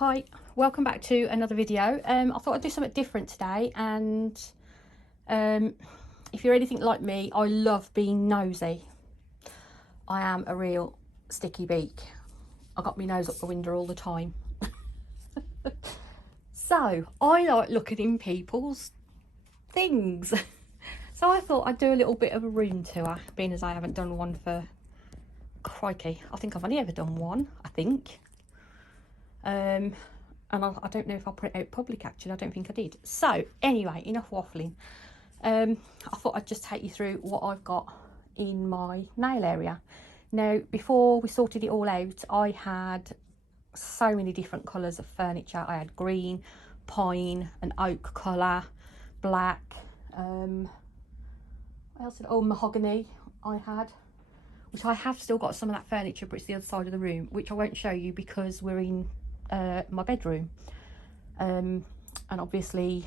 Hi, welcome back to another video. I thought I'd do something different today, and if you're anything like me, I love being nosy. I am a real sticky beak. I got my nose up the window all the time. So I like looking in people's things. So I thought I'd do a little bit of a room tour, being as I haven't done one for, crikey, I think I've only ever done one, I think. And I don't know if I'll put it out public, actually. I don't think I did. So anyway, enough waffling. I thought I'd just take you through what I've got in my nail area. Now, before we sorted it all out, I had so many different colours of furniture. I had green, pine, an oak colour, black, what else? Oh, mahogany I had, which I have still got some of that furniture, but it's the other side of the room, which I won't show you because we're in my bedroom. And obviously,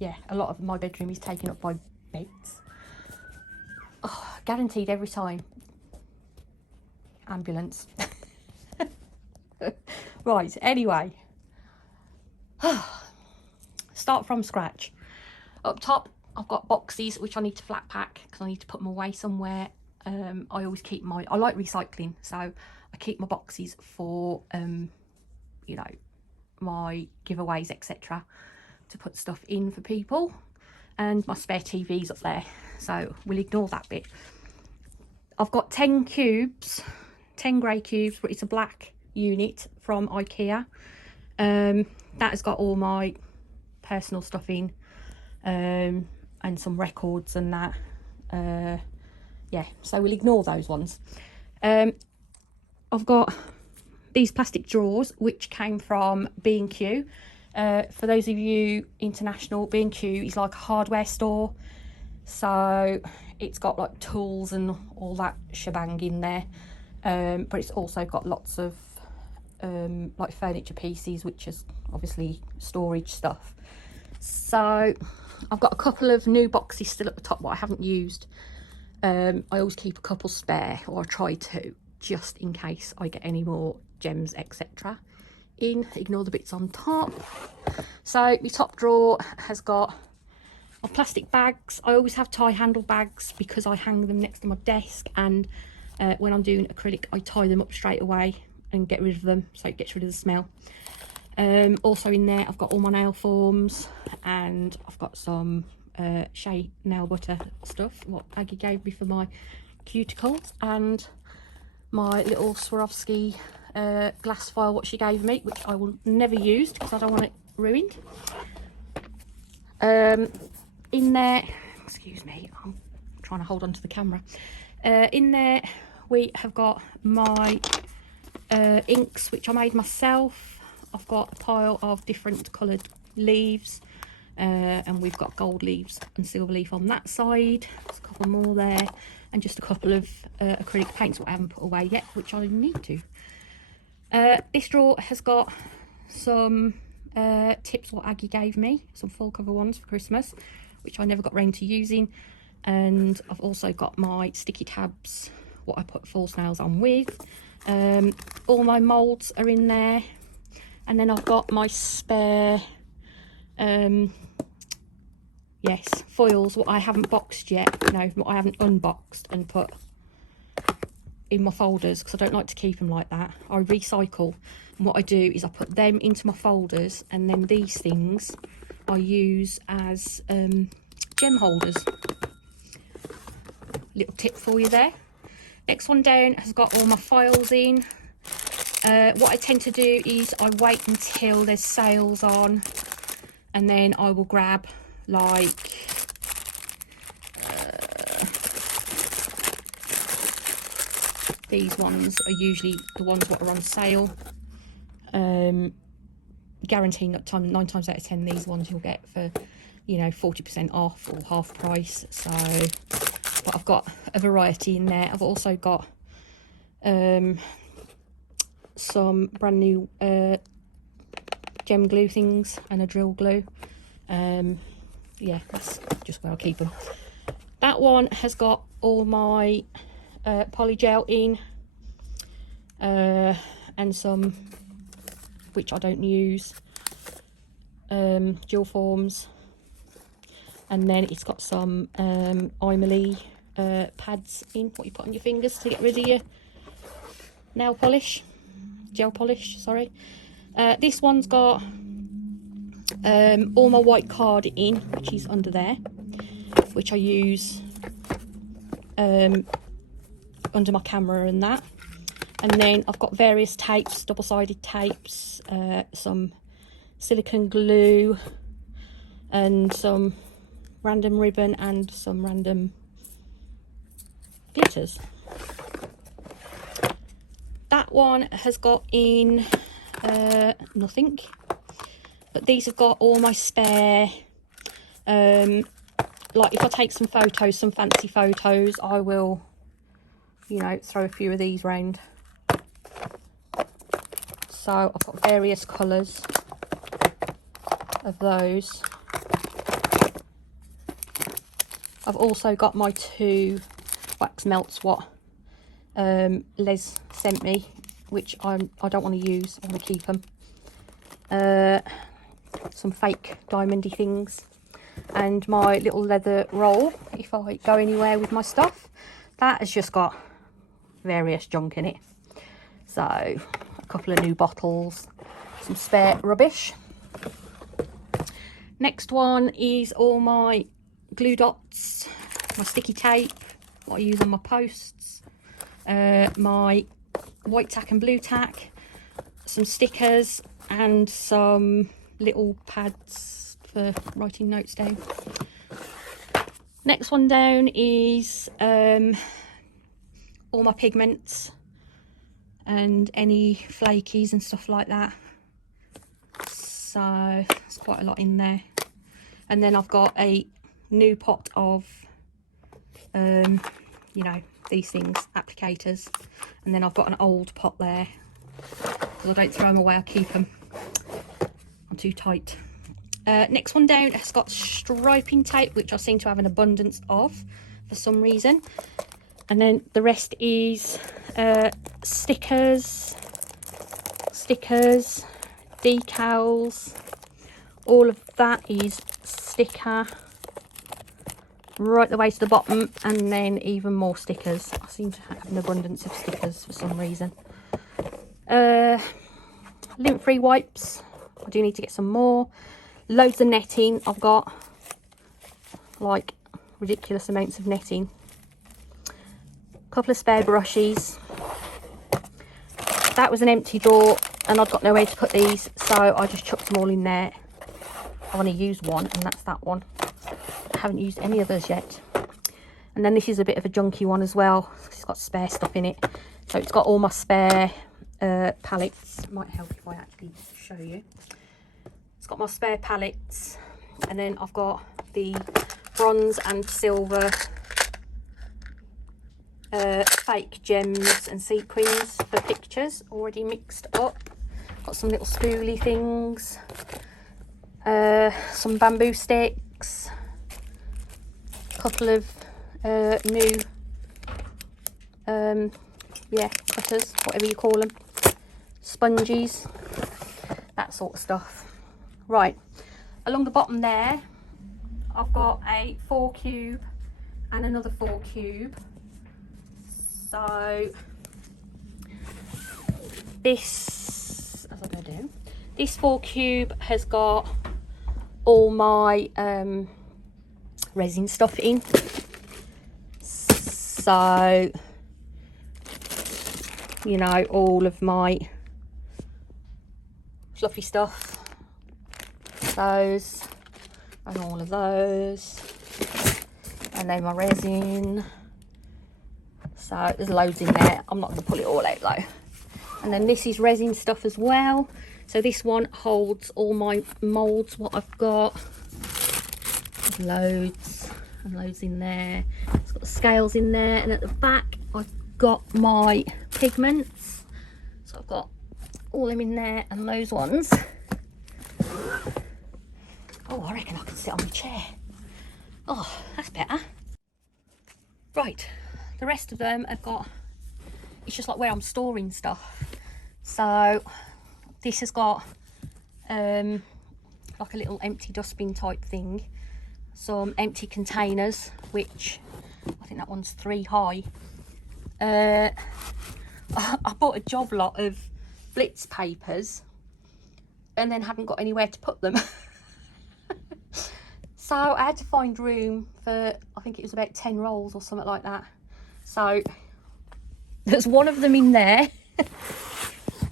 yeah, a lot of my bedroom is taken up by beds. Oh, guaranteed every time. Ambulance. Right, anyway. Start from scratch. Up top, I've got boxes which I need to flat pack because I need to put them away somewhere. I always keep I like recycling, so I keep my boxes for you know, my giveaways, etc., to put stuff in for people. And my spare TV's up there, so we'll ignore that bit. I've got 10 cubes, 10 grey cubes, but it's a black unit from IKEA. That has got all my personal stuff in, and some records and that. Yeah, so we'll ignore those ones. I've got these plastic drawers which came from B&Q. For those of you international, B&Q is like a hardware store, so it's got like tools and all that shebang in there, but it's also got lots of like furniture pieces, which is obviously storage stuff. So I've got a couple of new boxes still at the top what I haven't used. I always keep a couple spare, or I try to, just in case I get any more gems, etc. in. Ignore the bits on top. So my top drawer has got my plastic bags. I always have tie handle bags because I hang them next to my desk, and when I'm doing acrylic I tie them up straight away and get rid of them, so it gets rid of the smell. Also in there I've got all my nail forms, and I've got some Shea nail butter stuff what Aggie gave me for my cuticles, and my little Swarovski glass file what she gave me, which I will never use because I don't want it ruined. In there, excuse me, I'm trying to hold on to the camera. In there we have got my inks which I made myself. I've got a pile of different coloured leaves, and we've got gold leaves and silver leaf on that side. There's a couple more there, and just a couple of acrylic paints what I haven't put away yet, which I need to. This drawer has got some tips what Aggie gave me, some full cover ones for Christmas, which I never got round to using. And I've also got my sticky tabs what I put false nails on with. All my moulds are in there, and then I've got my spare yes, foils what I haven't boxed yet, no, what I haven't unboxed and put in my folders because I don't like to keep them like that. I recycle, and what I do is I put them into my folders, and then these things I use as gem holders. Little tip for you there. Next one down has got all my files in. What I tend to do is I wait until there's sales on, and then I will grab like these ones are usually the ones that are on sale. Guaranteeing that 9 times out of 10 these ones you'll get for, you know, 40% off or half price. So, but I've got a variety in there. I've also got some brand new gem glue things and a drill glue. Yeah, that's just where I keep them. That one has got all my polygel in, and some which I don't use, dual forms, and then it's got some Emily pads in, what you put on your fingers to get rid of your nail polish, gel polish, sorry. This one's got all my white card in, which is under there, which I use under my camera and that. And then I've got various tapes, double-sided tapes, some silicone glue, and some random ribbon and some random glitters. That one has got in nothing, but these have got all my spare, like if I take some photos, some fancy photos, I will, you know, throw a few of these round. So I've got various colours of those. I've also got my 2 wax melts what Les sent me, which I don't want to use, I want to keep them. Some fake diamondy things, and my little leather roll if I go anywhere with my stuff. That has just got various junk in it. So a couple of new bottles, some spare rubbish. Next one is all my glue dots, my sticky tape, what I use on my posts, my white tack and blue tack, some stickers, and some little pads for writing notes down. Next one down is all my pigments and any flakies and stuff like that. So there's quite a lot in there. And then I've got a new pot of you know, these things, applicators, and then I've got an old pot there because I don't throw them away, I keep them. I'm too tight. Next one down has got striping tape, which I seem to have an abundance of for some reason, and then the rest is stickers, decals, all of that is sticker right the way to the bottom, and then even more stickers. I seem to have an abundance of stickers for some reason. Lint-free wipes, I do need to get some more. Loads of netting, I've got like ridiculous amounts of netting. A couple of spare brushes. That was an empty drawer and I've got nowhere to put these, so I just chucked them all in there. I've only used one, and that's that one. I haven't used any others yet. And then this is a bit of a junky one as well. It's got spare stuff in it. So it's got all my spare palettes. Might help if I actually show you. It's got my spare palettes, and then I've got the bronze and silver fake gems and sequins for pictures already mixed up. Got some little spoolie things, some bamboo sticks, a couple of new yeah, cutters, whatever you call them, sponges, that sort of stuff. Right, along the bottom there I've got a 4 cube and another 4 cube. So this, as I go down, this 4 cube has got all my resin stuff in. So, you know, all of my fluffy stuff, those, and all of those, and then my resin. So there's loads in there. I'm not going to pull it all out though. And then this is resin stuff as well. So this one holds all my moulds, what I've got. There's loads and loads in there. It's got the scales in there, and at the back I've got my pigments. So I've got all them in there, and those ones. Oh, I reckon I can sit on the chair. Oh, that's better. Right, the rest of them have got, it's just like where I'm storing stuff. So This has got like a little empty dustbin type thing, some empty containers, which I think that one's 3 high. I bought a job lot of Blitz papers and then haven't got anywhere to put them. So I had to find room for, I think it was about 10 rolls or something like that. So there's one of them in there.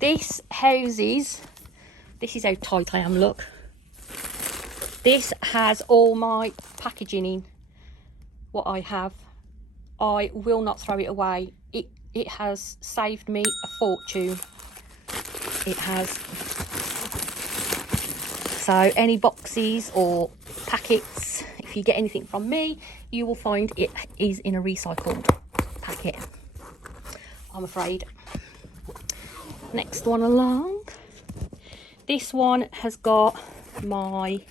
This houses, this is how tight I am, look. This has all my packaging in, what I have. I will not throw it away. It has saved me a fortune. It has. So any boxes or packets, if you get anything from me, you will find it is in a recycled packet, I'm afraid. Next one along. This one has got my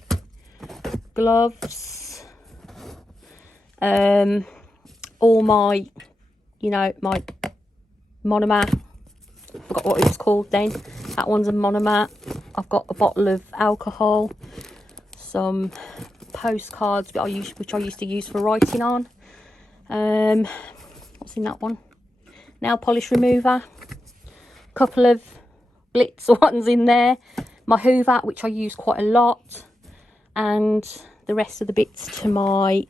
gloves, all my, you know, my monomat. Forgot what it was called then. That one's a monomat. I've got a bottle of alcohol, some postcards which I used to use for writing on. What's in that one? Nail polish remover. Couple of Blitz ones in there. My Hoover, which I use quite a lot, and the rest of the bits to my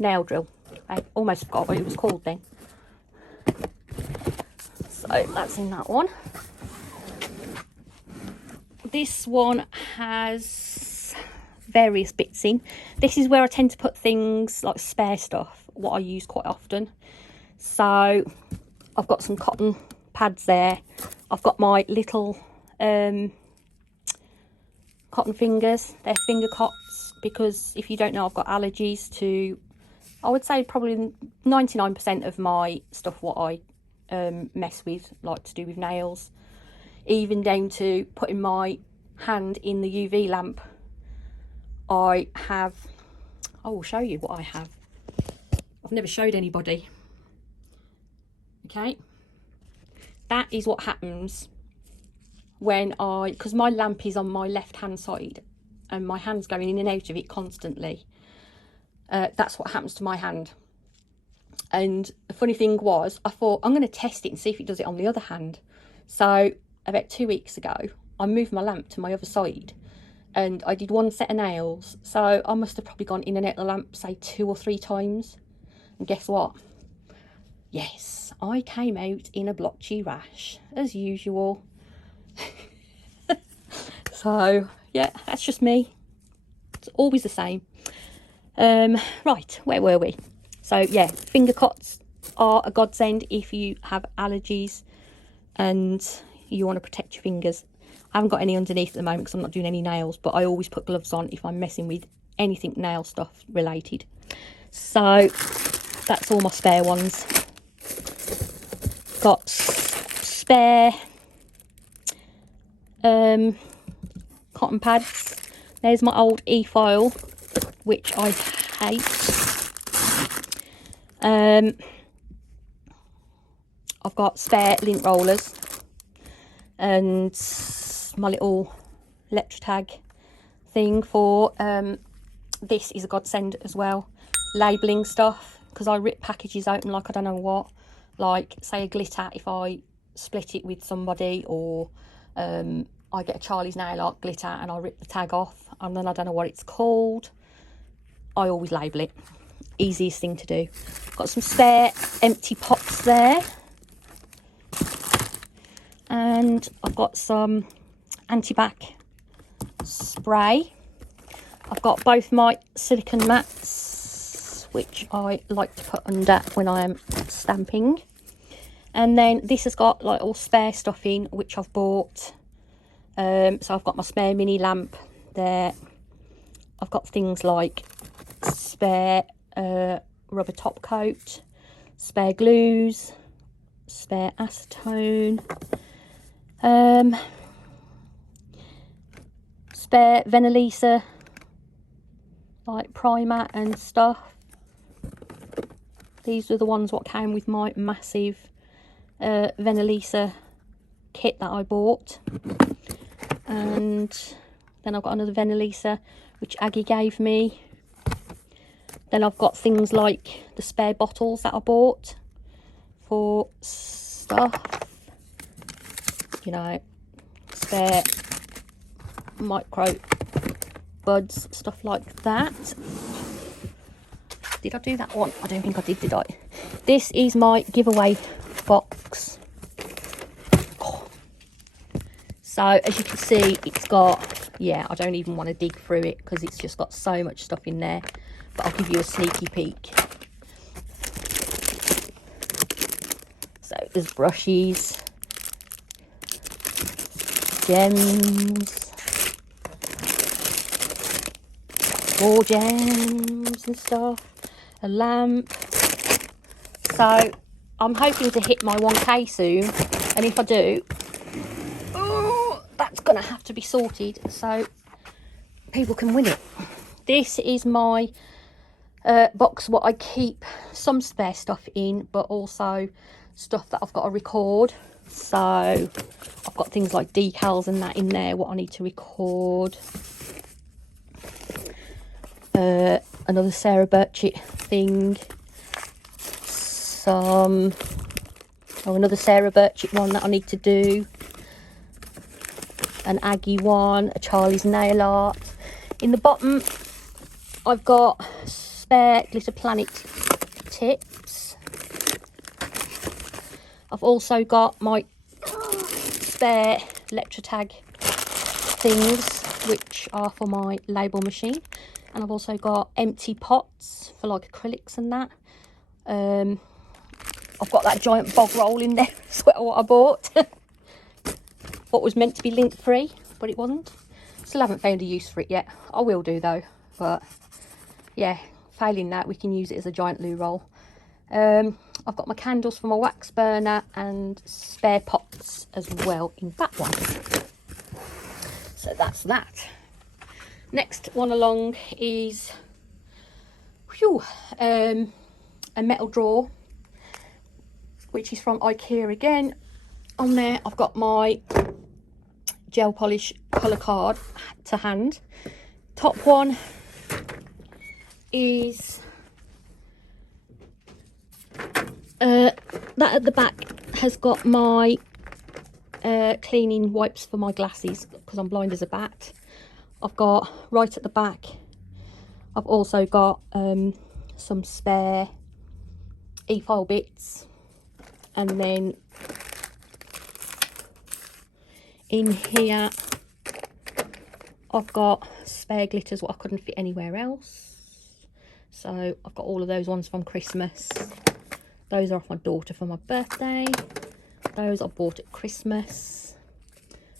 nail drill. I almost forgot what it was called then. So that's in that one. This one has various bits in. This is where I tend to put things like spare stuff, what I use quite often. So I've got some cotton pads there. I've got my little cotton fingers. They're finger cots, because if you don't know, I've got allergies to, I would say probably 99% of my stuff what I mess with, like to do with nails, even down to putting my hand in the UV lamp. I will show you what I have. I've never showed anybody. Okay, that is what happens when because my lamp is on my left hand side and my hand's going in and out of it constantly. That's what happens to my hand. And the funny thing was, I thought I'm going to test it and see if it does it on the other hand. So about 2 weeks ago, I moved my lamp to my other side and I did one set of nails. So I must have probably gone in and out the lamp, say 2 or 3 times. And guess what? Yes, I came out in a blotchy rash, as usual. So, yeah, that's just me. It's always the same. Right, where were we? So, yeah, finger cots are a godsend if you have allergies and you want to protect your fingers. I haven't got any underneath at the moment because I'm not doing any nails, but I always put gloves on if I'm messing with anything nail stuff related. So, that's all my spare ones. Got spare cotton pads. There's my old e-file, which I hate. I've got spare lint rollers and my little Electrotag thing for this is a godsend as well. Labelling stuff, because I rip packages open like I don't know what. Like, say a glitter, if I split it with somebody, or I get a Charlie's nail art glitter and I rip the tag off and then I don't know what it's called, I always label it. Easiest thing to do. Got some spare empty pots there. And I've got some anti-bac spray. I've got both my silicone mats, which I like to put under when I am stamping. And then this has got like all spare stuff in, which I've bought. So I've got my spare mini lamp there. I've got things like spare rubber top coat, spare glues, spare acetone, spare Venelisa like primer and stuff. These are the ones what came with my massive Venelisa kit that I bought. And then I've got another Venalisa, which Aggie gave me. Then I've got things like the spare bottles that I bought for stuff, you know, spare micro buds, stuff like that. Did I do that one? I don't think I did I? This is my giveaway box. Oh. So as you can see, it's got, yeah, I don't even want to dig through it because it's just got so much stuff in there, but I'll give you a sneaky peek. So there's brushes, gems, more gems and stuff, a lamp. So I'm hoping to hit my 1k soon, and if I do, oh, that's gonna have to be sorted so people can win it. This is my box what I keep some spare stuff in, but also stuff that I've got to record. So I've got things like decals and that in there what I need to record. Another Sarah Birchett thing, another Sarah Birchett one that I need to do, an Aggie one, a Charlie's nail art. In the bottom I've got spare Glitter Planet tips. I've also got my spare Electrotag things, which are for my label machine. And I've also got empty pots for like acrylics and that. I've got that giant bog roll in there. That's what I bought. What was meant to be lint free, but it wasn't. Still haven't found a use for it yet. I will do though. But yeah, failing that, we can use it as a giant loo roll. I've got my candles for my wax burner and spare pots as well in that one. So that's that. Next one along is a metal drawer, which is from IKEA again. On there I've got my gel polish colour card to hand. Top one is that at the back has got my cleaning wipes for my glasses because I'm blind as a bat. I've got right at the back, I've also got some spare e-file bits, and then in here I've got spare glitters what I couldn't fit anywhere else. So I've got all of those ones from Christmas. Those are off my daughter for my birthday. Those I bought at Christmas.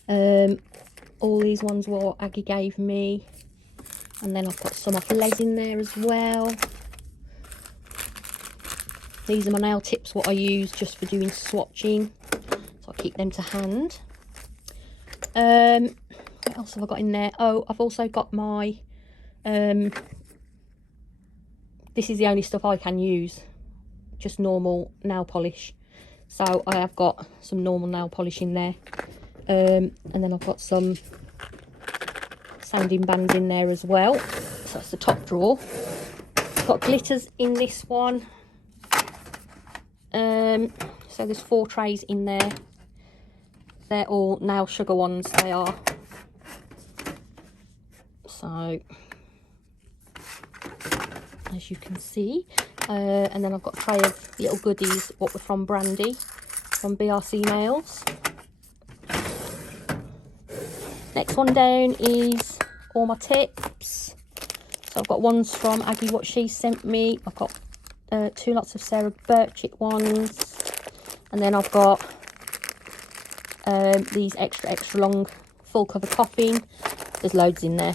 All these ones were what Aggie gave me. And then I've got some off Les in there as well. These are my nail tips, what I use just for doing swatching. So I keep them to hand. What else have I got in there? Oh, I've also got my... this is the only stuff I can use. Just normal nail polish. So I have got some normal nail polish in there. And then I've got some sanding bands in there as well. So that's the top drawer. I've got glitters in this one. So there's 4 trays in there. They're all nail sugar ones, they are. So as you can see, and then I've got a tray of little goodies what were from Brandy from BRC Nails. Next one down is all my tips. So I've got ones from Aggie what she sent me. I've got 2 lots of Sarah Birchett ones, and then I've got these extra long full cover coffin. There's loads in there,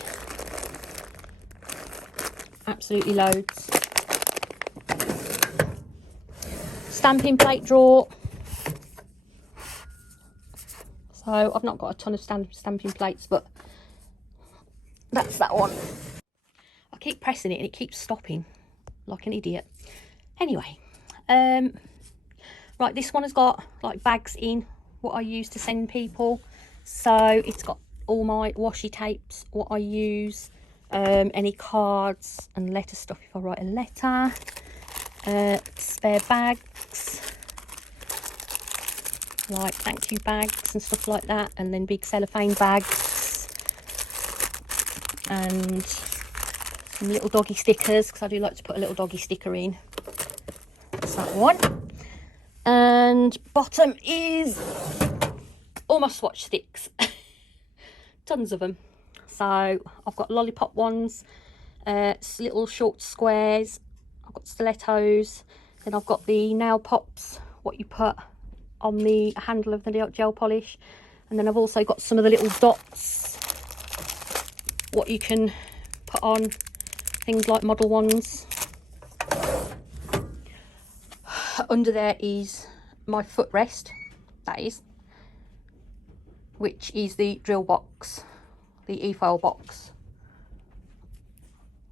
absolutely loads. Stamping plate drawer. So I've not got a ton of stamping plates, but that's that one. I keep pressing it and it keeps stopping like an idiot. Anyway, right, this one has got like bags in what I use to send people. So it's got all my washi tapes, what I use, any cards and letter stuff if I write a letter, spare bags, like thank you bags and stuff like that, and then big cellophane bags, and some little doggy stickers, because I do like to put a little doggy sticker in. That's that one. And bottom is all my swatch sticks. Tons of them. So I've got lollipop ones, little short squares, I've got stilettos, then I've got the nail pops, what you put on the handle of the gel polish, and then I've also got some of the little dots, what you can put on things like model ones. Under there is my footrest, that is, which is the drill box, the e-file box.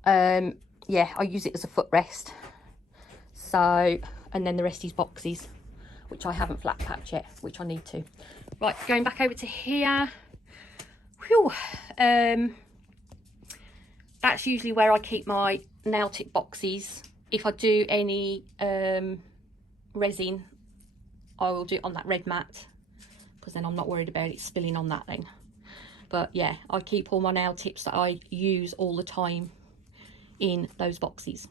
Yeah, I use it as a footrest. So, and then the rest is boxes, which I haven't flat packed yet, which I need to. Right, going back over to here. Whew. That's usually where I keep my nail tip boxes. If I do any resin, I will do it on that red mat, because then I'm not worried about it spilling on that then. But yeah, I keep all my nail tips that I use all the time in those boxes.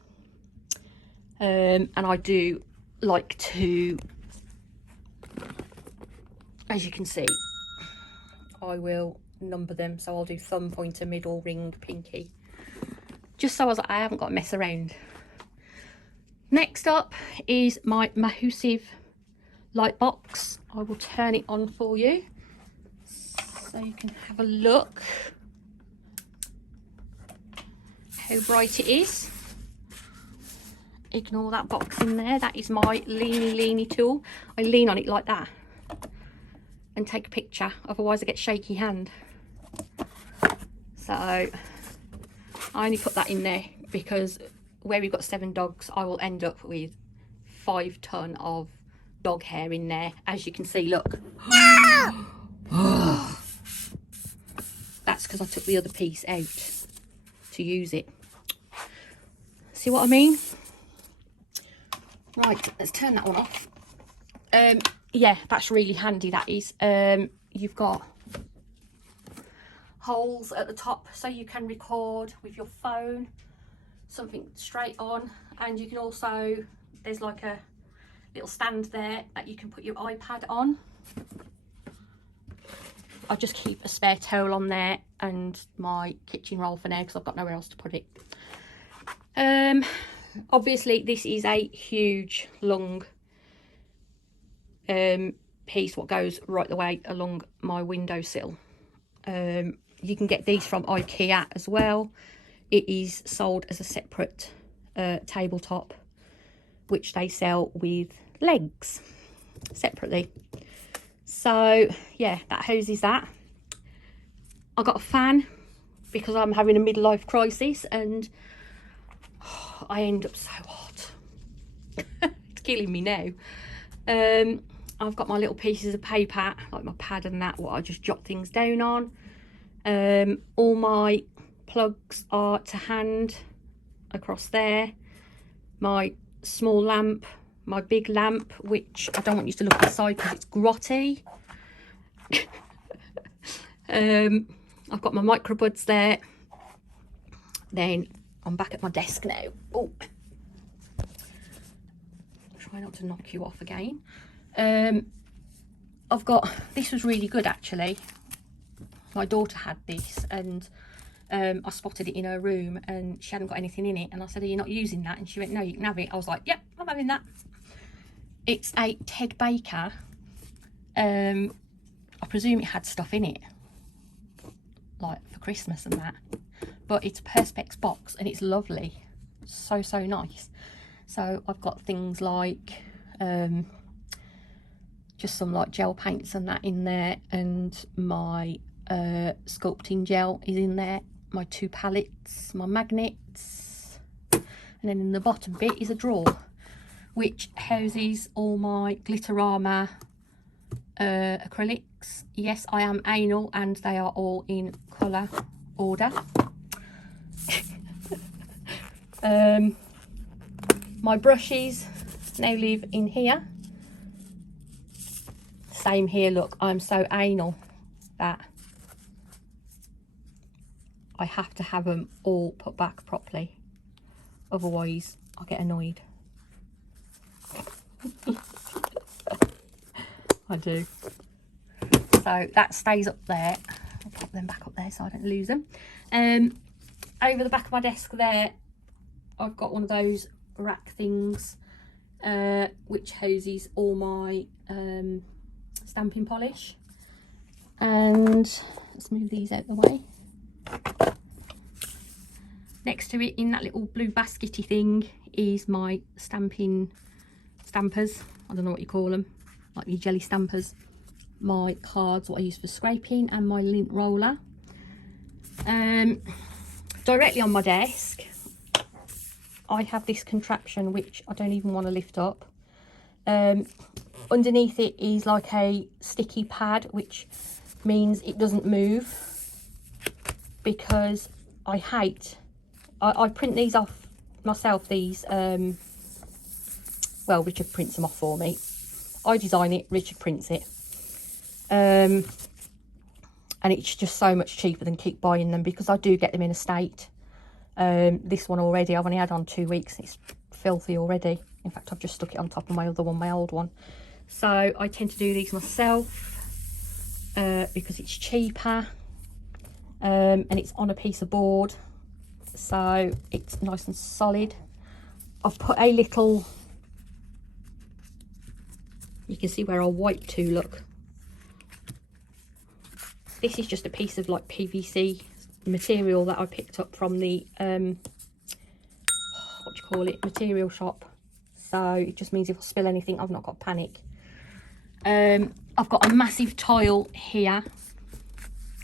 And I do like to, as you can see, I will number them. So I'll do thumb, pointer, middle, ring, pinky, just so as I haven't got to mess around. Next up is my Mahusive light box. I will turn it on for you so you can have a look how bright it is. Ignore that box in there. That is my leany tool. I lean on it like that and take a picture, otherwise I get shaky hand. So I only put that in there because where we've got 7 dogs, I will end up with 5 ton of dog hair in there. As you can see, look. That's because I took the other piece out to use it. See what I mean? Right, let's turn that one off. Yeah, that's really handy, that is. You've got holes at the top so you can record with your phone, something straight on, and you can also, there's like a little stand there that you can put your iPad on. I just keep a spare towel on there and my kitchen roll for now because I've got nowhere else to put it. Obviously this is a huge long piece what goes right the way along my windowsill. You can get these from IKEA as well. It is sold as a separate tabletop, which they sell with legs separately. So yeah, that hoses that. I got a fan because I'm having a midlife crisis and I end up so hot. It's killing me now. I've got my little pieces of paper, like my pad and that, what I just jot things down on. All my plugs are to hand across there. My small lamp, my big lamp, which I don't want you to look inside because it's grotty. I've got my microbuds there. Then I'm back at my desk now. Oh, try not to knock you off again. I've got, this was really good actually. My daughter had this and I spotted it in her room and she hadn't got anything in it, and I said, are you not using that? And she went, no, you can have it. I was like, yep, I'm having that. It's a Ted Baker. I presume it had stuff in it like for Christmas and that, but it's a Perspex box and it's lovely, so nice. So I've got things like just some like gel paints and that in there, and my sculpting gel is in there, my 2 palettes, my magnets, and then in the bottom bit is a drawer which houses all my Glitterama acrylics. Yes, I am anal, and they are all in colour order. My brushes now live in here. Same here, look, I'm so anal that I have to have them all put back properly, otherwise I get annoyed. I do. So that stays up there. I'll pop them back up there so I don't lose them. Over the back of my desk there, I've got one of those rack things which houses all my stamping polish. And let's move these out the way. Next to it in that little blue baskety thing is my stampers. I don't know what you call them, like your jelly stampers. My cards, what I use for scraping, and my lint roller. Directly on my desk I have this contraption which I don't even want to lift up. Underneath it is like a sticky pad, which means it doesn't move, because I hate, I print these off myself, these, well, Richard prints them off for me. I design it, Richard prints it. And it's just so much cheaper than keep buying them, because I do get them in a state. This one already, I've only had on 2 weeks, it's filthy already. In fact, I've just stuck it on top of my other one, my old one. So I tend to do these myself because it's cheaper, and it's on a piece of board, so it's nice and solid. I've put a little, you can see where I'll wipe to, look. This is just a piece of like PVC material that I picked up from the what do you call it, material shop. So it just means if I spill anything, I've not got panic. I've got a massive tile here,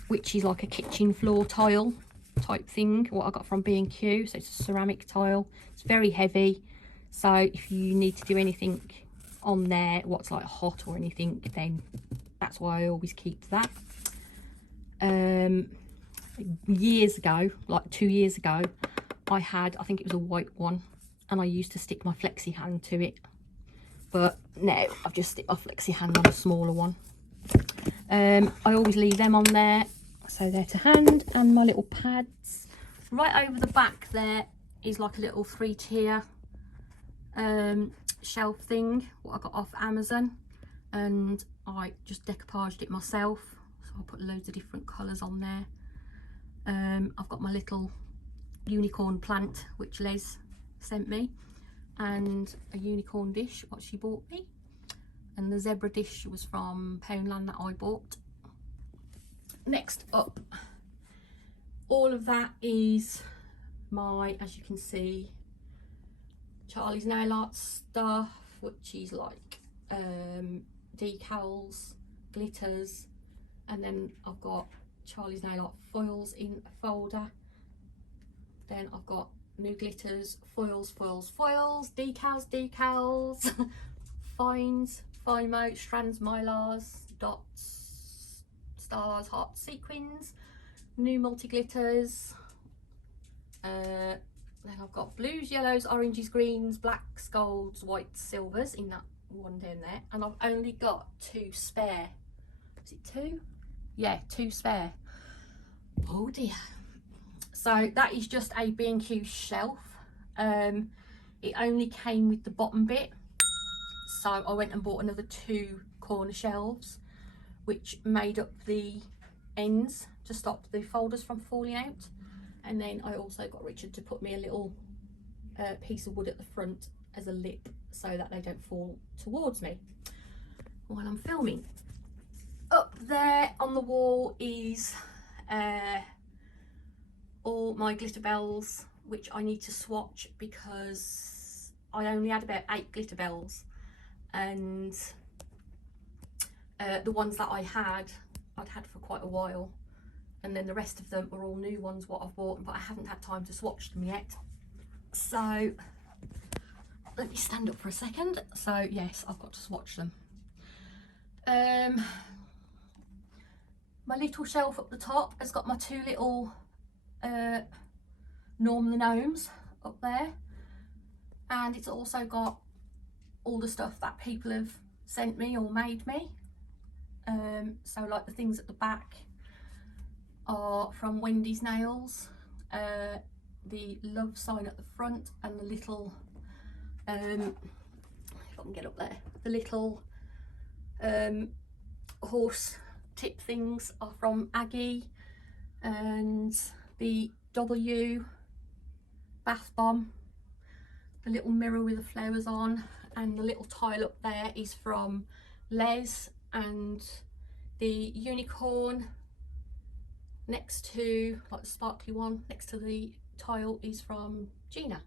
which is like a kitchen floor tile type thing, what I got from B&Q. So it's a ceramic tile, it's very heavy, so if you need to do anything on there what's like hot or anything, then that's why I always keep that. Years ago, like 2 years ago, I had, I think it was a white one, and I used to stick my flexi hand to it, but now I've just stick my flexi hand on a smaller one. I always leave them on there, so they're to hand. And my little pads right over the back there is like a little 3-tier shelf thing what I got off Amazon, and I just decoupaged it myself, so I'll put loads of different colours on there. I've got my little unicorn plant which Les sent me, and a unicorn dish what she bought me, and the zebra dish was from Poundland that I bought. Next up, all of that is my, as you can see, Charlie's nail art stuff, which is like decals, glitters, and then I've got Charlie's nail art foils in a folder. Then I've got new glitters, foils, decals, fines, Fimo, strands, mylars, dots, stars, hearts, sequins, new multi glitters. Then I've got blues, yellows, oranges, greens, blacks, golds, whites, silvers in that one down there, and I've only got 2 spare. Is it 2? Yeah, 2 spare. Oh dear. So that is just a B&Q shelf. It only came with the bottom bit, so I went and bought another 2 corner shelves which made up the ends to stop the folders from falling out. And then I also got Richard to put me a little piece of wood at the front as a lip so that they don't fall towards me while I'm filming. Up there on the wall is all my glitter bells, which I need to swatch because I only had about 8 glitter bells, and the ones that I'd had for quite a while, and then the rest of them are all new ones what I've bought, but I haven't had time to swatch them yet. So let me stand up for a second. So yes, I've got to swatch them. My little shelf up the top has got my two little Norm the Gnomes up there, and it's also got all the stuff that people have sent me or made me. So like the things at the back are from Wendy's Nails, the love sign at the front, and the little if I can get up there, the little horse tip things are from Aggie, and the W bath bomb, the little mirror with the flowers on, and the little tile up there is from Les, and the unicorn next to, like the sparkly one next to the tile, is from Gina.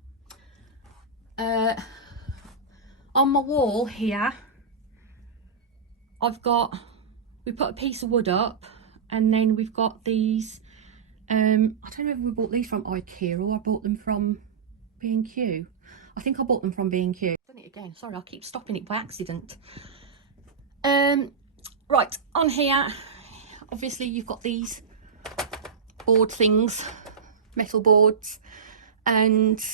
On my wall here we put a piece of wood up, and then we've got these I don't know if we bought these from IKEA or I bought them from B&Q. I think I bought them from B&Q. Done it again, sorry, I keep stopping it by accident. Right, on here obviously you've got these board things, metal boards, and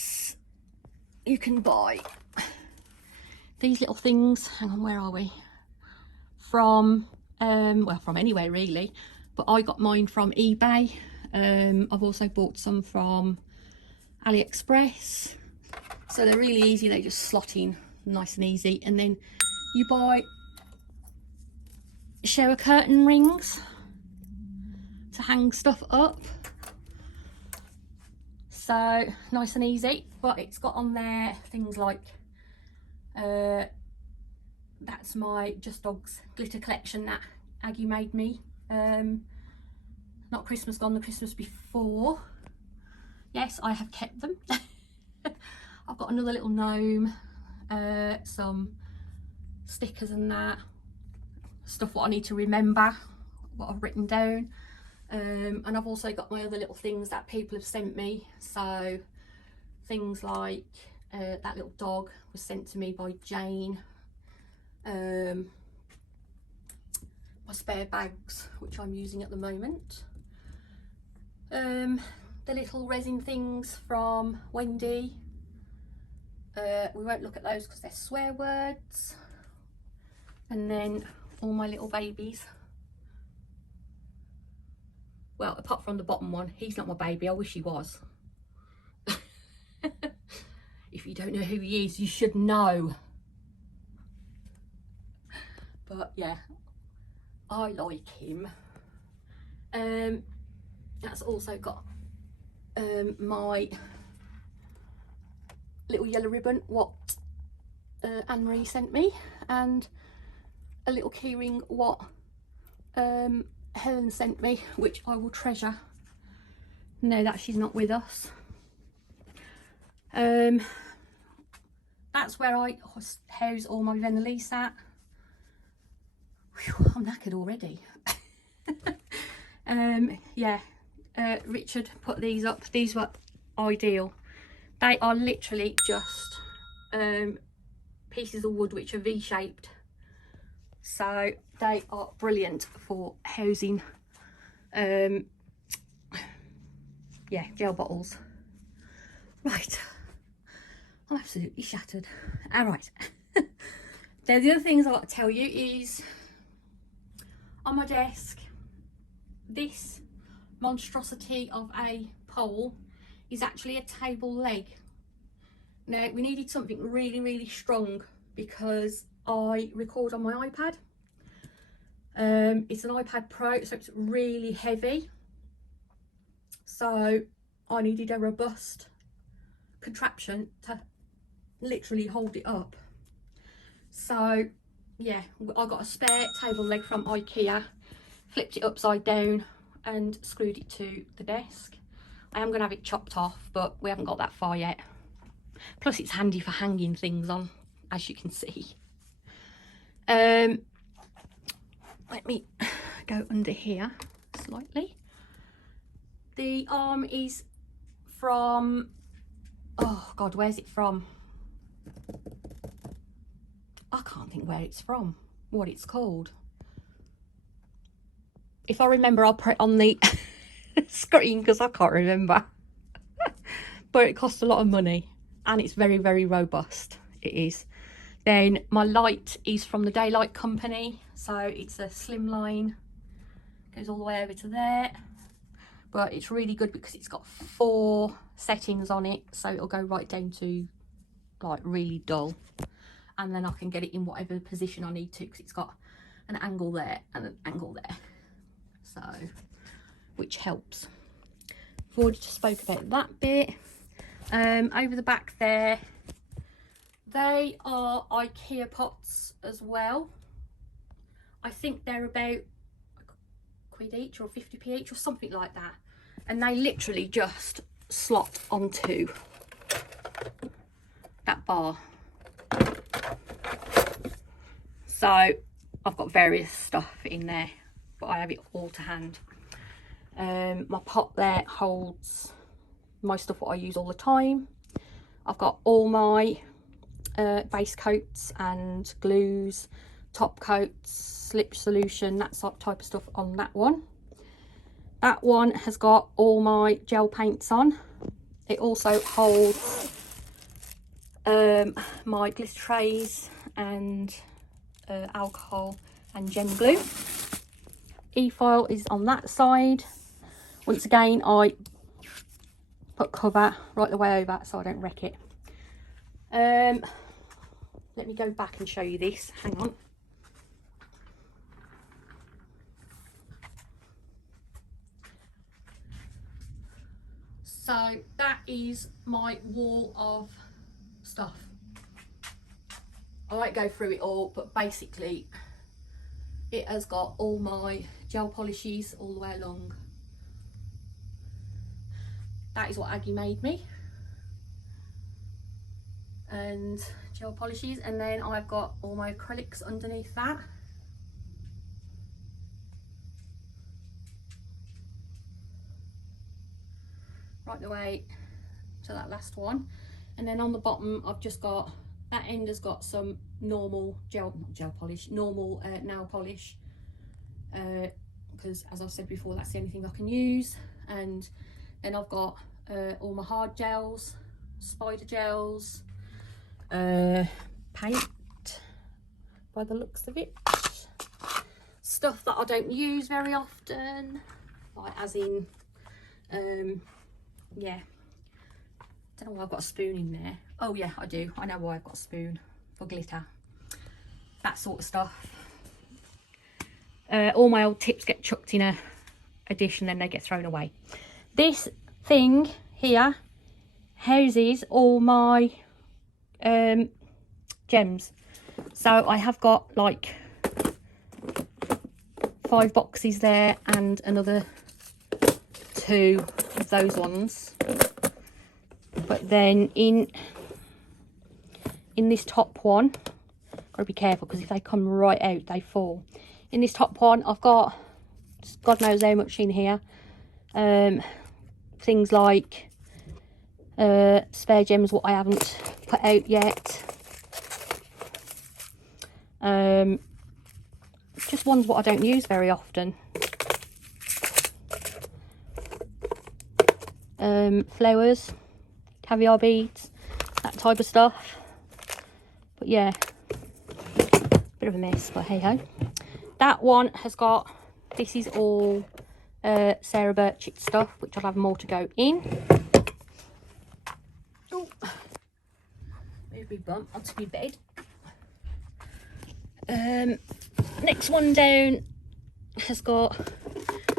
you can buy these little things. Hang on, where are we? From well, from anywhere really, but I got mine from eBay. I've also bought some from AliExpress, so they're really easy, they just slot in nice and easy. And then you buy shower curtain rings to hang stuff up, so nice and easy. But it's got on there things like that's my Just Dogs glitter collection that Aggie made me, not Christmas gone, the Christmas before. Yes, I have kept them. I've got another little gnome, some stickers and that stuff, what I need to remember, what I've written down, and I've also got my other little things that people have sent me. So things like that little dog was sent to me by Jane, my spare bags which I'm using at the moment, the little resin things from Wendy. We won't look at those because they're swear words. And then all my little babies, well, apart from the bottom one, he's not my baby, I wish he was. If you don't know who he is, you should know. But yeah, I like him. That's also got my little yellow ribbon what Anne-Marie sent me, and a little keyring what Helen sent me, which I will treasure now that she's not with us. That's where I house all my Venelise at. Whew, I'm knackered already. Yeah, Richard put these up. These were ideal. They are literally just pieces of wood which are V-shaped, so they are brilliant for housing yeah, gel bottles. Right, I'm absolutely shattered. All right. Now the other things I want to tell you is on my desk, this monstrosity of a pole is actually a table leg. Now we needed something really, really strong because I record on my iPad. It's an iPad Pro, so it's really heavy. So I needed a robust contraption to literally hold it up. So yeah, I got a spare table leg from IKEA, flipped it upside down and screwed it to the desk. I am going to have it chopped off, but we haven't got that far yet. Plus it's handy for hanging things on, as you can see. Let me go under here slightly. The arm is from, oh God, where's it from? I can't think where it's from, what it's called. If I remember, I'll put it on the screen because I can't remember. But it costs a lot of money and it's very, very robust. It is. Then my light is from the Daylight Company. So it's a slimline. Goes all the way over to there. But it's really good because it's got 4 settings on it. So it'll go right down to like really dull. And then I can get it in whatever position I need to because it's got an angle there and an angle there. So, which helps. I've already just spoke about that bit. Over the back there, they are IKEA pots as well. I think they're about £1 each or 50p each or something like that. And they literally just slot onto that bar. So I've got various stuff in there, but I have it all to hand. My pot there holds my stuff what I use all the time. I've got all my base coats and glues, top coats, slip solution, that sort of type of stuff on that one. That one has got all my gel paints on. It also holds my glitter trays and alcohol and gem glue. E-foil is on that side. Once again, I put cover right the way over so I don't wreck it. Let me go back and show you this. Hang on. So that is my wall of stuff. I won't go through it all, but basically it has got all my gel polishes all the way along. That is what Aggie made me. And gel polishes, and then I've got all my acrylics underneath that. Right the way to that last one. And then on the bottom I've just got, that end has got some normal nail polish, because as I've said before, that's the only thing I can use. And then I've got all my hard gels, spider gels, paint by the looks of it, stuff that I don't use very often, like as in yeah, don't know why I've got a spoon in there. Oh yeah, I do, I know why I've got a spoon, for glitter, that sort of stuff. All my old tips get chucked in a dish and then they get thrown away. This thing here houses all my gems. So I have got like 5 boxes there and another 2 of those ones. But then in this top one, gotta be careful because if they come right out they fall. In this top one I've got God knows how much in here. Things like spare gems what I haven't put out yet. Just ones what I don't use very often. Flowers, caviar beads, that type of stuff. But yeah, bit of a mess, but hey ho. That one has got, this is all Sarah Burchett stuff, which I'll have more to go in. Oh, move my bum onto my bed. Next one down has got,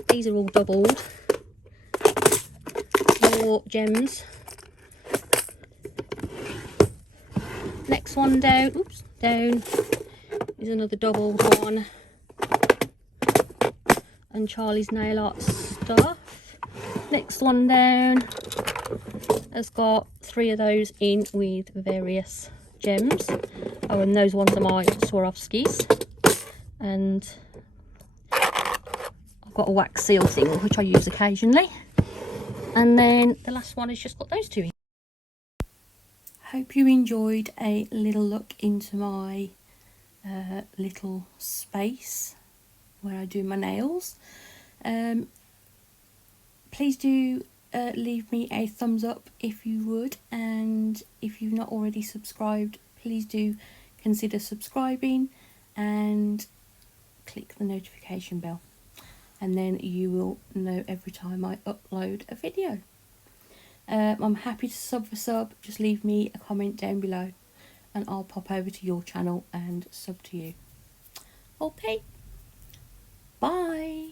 these are all doubled, more gems. Next one down, oops, down is another doubled one, and Charlie's nail art stuff. Next one down has got 3 of those in with various gems. Oh, and those ones are my Swarovskis. And I've got a wax seal thing which I use occasionally. And then the last one has just got those 2 in. Hope you enjoyed a little look into my little space where I do my nails. Please do leave me a thumbs up if you would, and if you've not already subscribed, please do consider subscribing and click the notification bell, and then you will know every time I upload a video. I'm happy to sub for sub. Just leave me a comment down below and I'll pop over to your channel and sub to you. Okay, bye.